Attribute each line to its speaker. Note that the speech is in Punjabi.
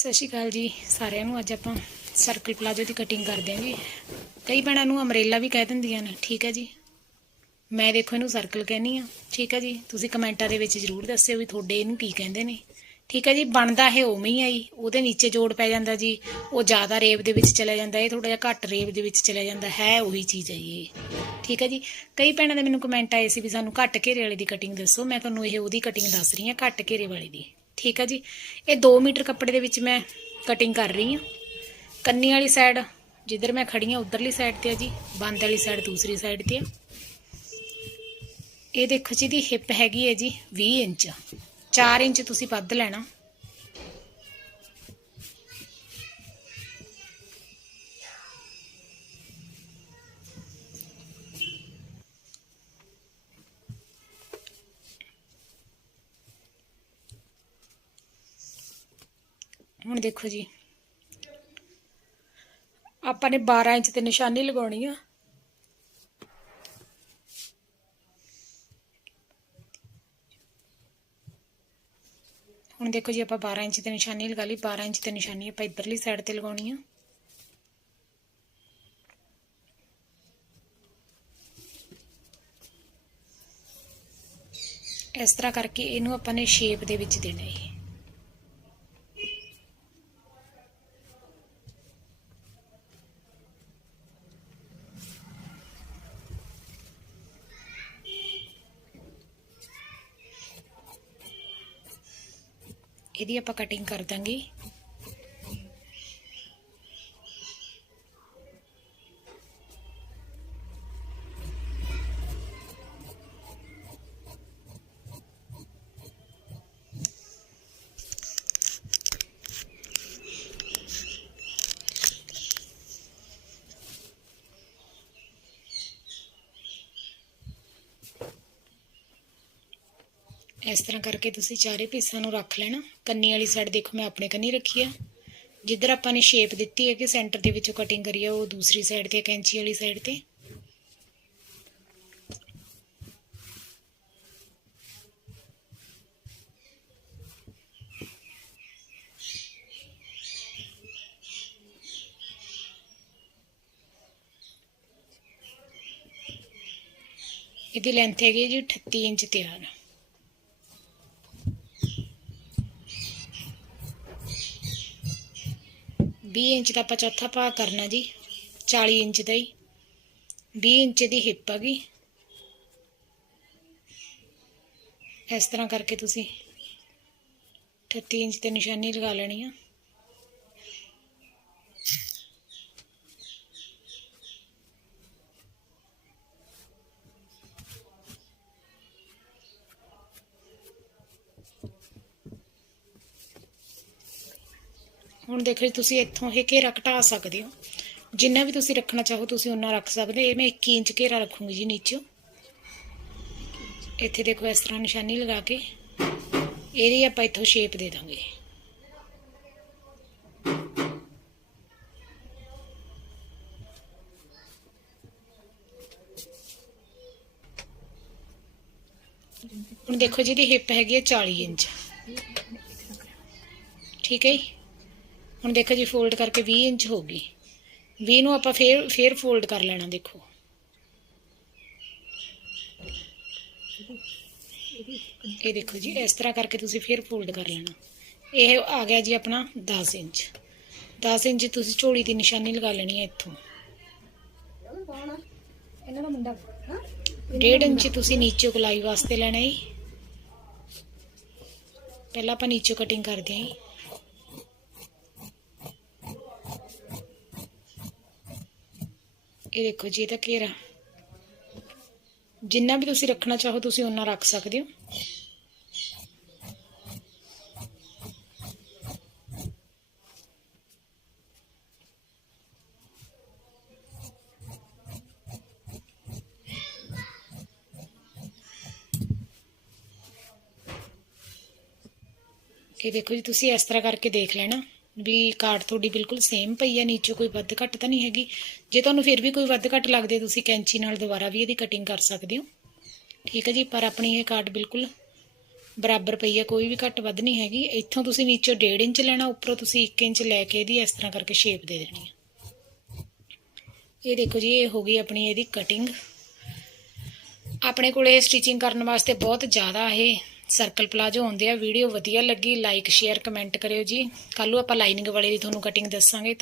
Speaker 1: ਸਤਿ ਸ਼੍ਰੀ ਅਕਾਲ ਜੀ ਸਾਰਿਆਂ ਨੂੰ। ਅੱਜ ਆਪਾਂ ਸਰਕਲ ਪਲਾਜੋ ਦੀ ਕਟਿੰਗ ਕਰਦੇ ਹਾਂ ਜੀ ਕਈ ਭੈਣਾਂ ਨੂੰ ਅਮਰੇਲਾ ਵੀ ਕਹਿ ਦਿੰਦੀਆਂ ਨੇ। ਠੀਕ ਹੈ ਜੀ? ਮੈਂ ਦੇਖੋ ਇਹਨੂੰ ਸਰਕਲ ਕਹਿੰਨੀ ਆ ਠੀਕ ਹੈ ਜੀ? ਤੁਸੀਂ ਕਮੈਂਟਾਂ ਦੇ ਵਿੱਚ ਜ਼ਰੂਰ ਦੱਸਿਓ ਵੀ ਤੁਹਾਡੇ ਇਹਨੂੰ ਕੀ ਕਹਿੰਦੇ ਨੇ। ਠੀਕ ਹੈ ਜੀ? ਬਣਦਾ ਇਹ ਉਵੇਂ ਹੀ ਆ ਜੀ। ਉਹਦੇ ਨੀਚੇ ਜੋੜ ਪੈ ਜਾਂਦਾ ਜੀ। ਉਹ ਜ਼ਿਆਦਾ ਰੇਵ ਦੇ ਵਿੱਚ ਚਲਾ ਜਾਂਦਾ, ਇਹ ਥੋੜਾ ਜਿਹਾ ਘੱਟ ਰੇਵ ਦੇ ਵਿੱਚ ਚਲਾ ਜਾਂਦਾ। ਹੈ ਉਹੀ ਚੀਜ਼ ਹੈ ਜੀ ਇਹ। ਠੀਕ ਹੈ ਜੀ? ਕਈ ਭੈਣਾਂ ਦੇ ਮੈਨੂੰ ਕਮੈਂਟ ਆਏ ਸੀ ਵੀ ਸਾਨੂੰ ਘੱਟ ਘੇਰੇ ਵਾਲੇ ਦੀ ਕਟਿੰਗ ਦੱਸੋ। ਮੈਂ ਤੁਹਾਨੂੰ ਇਹ ਉਹਦੀ ਕਟਿੰਗ ਦੱਸ ਰਹੀ ਹਾਂ, ਘੱਟ ਘੇਰੇ ਵਾਲੀ ਦੀ। ਠੀਕ ਆ ਜੀ। ਇਹ 2 ਮੀਟਰ ਕੱਪੜੇ ਦੇ ਵਿੱਚ ਮੈਂ ਕਟਿੰਗ ਕਰ ਰਹੀ ਹਾਂ। ਕੰਨੀ ਵਾਲੀ ਸਾਈਡ ਜਿੱਧਰ ਮੈਂ ਖੜੀ ਹਾਂ, ਉਧਰਲੀ ਸਾਈਡ ਤੇ ਆ ਜੀ। ਬੰਦ ਵਾਲੀ ਸਾਈਡ ਦੂਸਰੀ ਸਾਈਡ ਤੇ ਆ। ਇਹ ਦੇਖੋ ਜੀ ਦੀ ਹਿੱਪ ਹੈਗੀ ਹੈ ਜੀ 20 ਇੰਚ। 4 ਇੰਚ ਤੁਸੀਂ ਵੱਧ ਲੈਣਾ। ਹੁਣ ਦੇਖੋ ਜੀ। ਆਪਾਂ ਨੇ 12 ਇੰਚ ਤੇ ਨਿਸ਼ਾਨੀ ਲਗਾਉਣੀ ਆ। ਹੁਣ ਦੇਖੋ ਜੀ, ਆਪਾਂ 12 ਇੰਚ ਤੇ ਨਿਸ਼ਾਨੀ ਲਗਾ ਲਈ। 12 ਇੰਚ ਤੇ ਨਿਸ਼ਾਨੀ ਆਪਾਂ ਇਧਰਲੀ ਸਾਈਡ ਤੇ ਲਗਾਉਣੀ ਆ। ਇਸ ਤਰ੍ਹਾਂ ਕਰਕੇ ਇਹਨੂੰ ਆਪਾਂ ਨੇ ਸ਼ੇਪ ਦੇ ਵਿੱਚ ਦੇਣਾ ਹੈ। ਇਹਦੀ ਆਪਾਂ ਕਟਿੰਗ ਕਰ ਦਾਂਗੇ। ਇਸ ਤਰ੍ਹਾਂ ਕਰਕੇ ਤੁਸੀਂ ਚਾਰੇ ਪੀਸਾਂ ਨੂੰ ਰੱਖ ਲੈਣਾ। ਕੰਨੀ ਵਾਲੀ ਸਾਈਡ ਦੇਖੋ ਮੈਂ ਆਪਣੇ ਕੰਨੀ ਰੱਖੀ ਆ। ਜਿੱਧਰ ਆਪਾਂ ਨੇ ਸ਼ੇਪ ਦਿੱਤੀ ਹੈ ਕਿ ਸੈਂਟਰ ਦੇ ਵਿੱਚੋਂ ਕਟਿੰਗ ਕਰੀ ਆ, ਉਹ ਦੂਸਰੀ ਸਾਈਡ ਤੇ, ਕੈਂਚੀ ਵਾਲੀ ਸਾਈਡ ਤੇ। ਇਹਦੀ ਲੈਂਥ ਹੈਗੀ ਹੈ ਜੀ 38 ਇੰਚ ਤਿਆਰ ਵੀਹ ਇੰਚ ਦਾ ਆਪਾਂ ਚੌਥਾ ਭਾਗ ਕਰਨਾ ਜੀ 40 ਇੰਚ ਦਾ ਹੀ। 20 ਇੰਚ ਦੀ ਹਿੱਪ ਹੈਗੀ ਇਸ ਤਰ੍ਹਾਂ ਕਰਕੇ ਤੁਸੀਂ 38 ਇੰਚ ਤੇ ਨਿਸ਼ਾਨੀ ਲਗਾ ਲੈਣੀ ਆ। ਹੁਣ ਦੇਖੋ ਜੀ ਤੁਸੀਂ ਇੱਥੋਂ ਇਹ ਘੇਰਾ ਘਟਾ ਸਕਦੇ ਹੋ। ਜਿੰਨਾ ਵੀ ਤੁਸੀਂ ਰੱਖਣਾ ਚਾਹੋ ਤੁਸੀਂ ਉਹਨਾਂ ਰੱਖ ਸਕਦੇ ਹੋ। ਇਹ ਮੈਂ 21 ਇੰਚ ਘੇਰਾ ਰੱਖੂੰਗੀ ਜੀ ਨੀਚੇ। ਇੱਥੇ ਦੇਖੋ ਇਸ ਤਰ੍ਹਾਂ ਨਿਸ਼ਾਨੀ ਲਗਾ ਕੇ ਇਹਦੀ ਆਪਾਂ ਇੱਥੋਂ ਸ਼ੇਪ ਦੇ ਦਾਂਗੇ। ਹੁਣ ਦੇਖੋ ਜੀ ਦੀ ਹਿੱਪ ਹੈਗੀ ਹੈ 40 ਇੰਚ। ਠੀਕ ਹੈ ਜੀ? ਹੁਣ ਦੇਖੋ ਜੀ ਫੋਲਡ ਕਰਕੇ 20 ਇੰਚ ਹੋ ਗਈ। 20 ਨੂੰ ਆਪਾਂ ਫੇਰ ਫੇਰ ਫੋਲਡ ਕਰ ਲੈਣਾ, ਦੇਖੋ। ਇਹ ਦੇਖੋ ਜੀ, ਇਸ ਤਰ੍ਹਾਂ ਕਰਕੇ ਤੁਸੀਂ ਫੇਰ ਫੋਲਡ ਕਰ ਲੈਣਾ। ਇਹ ਆ ਗਿਆ ਜੀ ਆਪਣਾ 10 ਇੰਚ। 10 ਇੰਚ ਤੁਸੀਂ ਝੋਲੀ ਦੀ ਨਿਸ਼ਾਨੀ ਲਗਾ ਲੈਣੀ ਹੈ ਇੱਥੋਂ।
Speaker 2: ਇਹਨਾਂ ਦਾ ਮੁੰਡਾ ਹਾਂ
Speaker 1: 1.5 ਇੰਚ ਤੁਸੀਂ ਨੀਚੇ ਕਲਾਈ ਵਾਸਤੇ ਲੈਣਾ ਹੈ ਪਹਿਲਾਂ ਆਪਾਂ ਨੀਚੇ ਕਟਿੰਗ ਕਰਦੇ ਹਾਂ ਇਹ ਦੇਖੋ ਜੀ ਇਹਦਾ ਘੇਰਾ ਜਿੰਨਾ ਵੀ ਤੁਸੀਂ ਰੱਖਣਾ ਚਾਹੋ, ਤੁਸੀਂ ਉਹਨਾਂ ਰੱਖ ਸਕਦੇ ਹੋ। ਇਹ ਦੇਖੋ ਜੀ, ਤੁਸੀਂ ਇਸ ਤਰ੍ਹਾਂ ਕਰਕੇ ਦੇਖ ਲੈਣਾ। ਵੀ ਕਾਰਡ ਤੁਹਾਡੀ ਬਿਲਕੁਲ ਸੇਮ ਪਈ ਹੈ ਨੀਚੇ ਕੋਈ ਵੱਧ ਘੱਟ ਤਾਂ ਨਹੀਂ ਹੈਗੀ। ਜੇ ਤੁਹਾਨੂੰ ਫਿਰ ਵੀ ਕੋਈ ਵੱਧ ਘੱਟ ਲੱਗਦੇ, ਤੁਸੀਂ ਕੈਂਚੀ ਨਾਲ ਦੁਬਾਰਾ ਵੀ ਇਹਦੀ ਕਟਿੰਗ ਕਰ ਸਕਦੇ ਹੋ। ਠੀਕ ਹੈ ਜੀ, ਪਰ ਆਪਣੀ ਇਹ ਕਾਰਡ ਬਿਲਕੁਲ ਬਰਾਬਰ ਪਈ ਹੈ ਕੋਈ ਵੀ ਘੱਟ ਵੱਧ ਨਹੀਂ ਹੈਗੀ। ਇੱਥੋਂ ਤੁਸੀਂ ਨੀਚੋਂ 1.5 ਇੰਚ ਲੈਣਾ, ਉੱਪਰੋਂ ਤੁਸੀਂ 1 ਇੰਚ ਲੈ ਕੇ ਇਹਦੀ ਇਸ ਤਰ੍ਹਾਂ ਕਰਕੇ ਸ਼ੇਪ ਦੇ ਦੇਣੀ ਹੈ ਇਹ ਦੇਖੋ ਜੀ, ਇਹ ਹੋ ਗਈ ਆਪਣੀ ਇਹਦੀ ਕਟਿੰਗ ਆਪਣੇ ਕੋਲੇ ਸਟਿਚਿੰਗ ਕਰਨ ਵਾਸਤੇ ਬਹੁਤ ਜ਼ਿਆਦਾ ਇਹ ਸਰਕਲ ਪਲਾਜੋ ਆਉਂਦੇ ਆ ਵੀਡੀਓ ਵਧੀਆ ਲੱਗੀ ਲਾਈਕ ਸ਼ੇਅਰ ਕਮੈਂਟ ਕਰਿਓ ਜੀ। ਕੱਲ ਨੂੰ ਆਪਾਂ ਲਾਈਨਿੰਗ ਵਾਲੇ ਦੀ ਤੁਹਾਨੂੰ ਕਟਿੰਗ ਦੱਸਾਂਗੇ। ਤਾਂ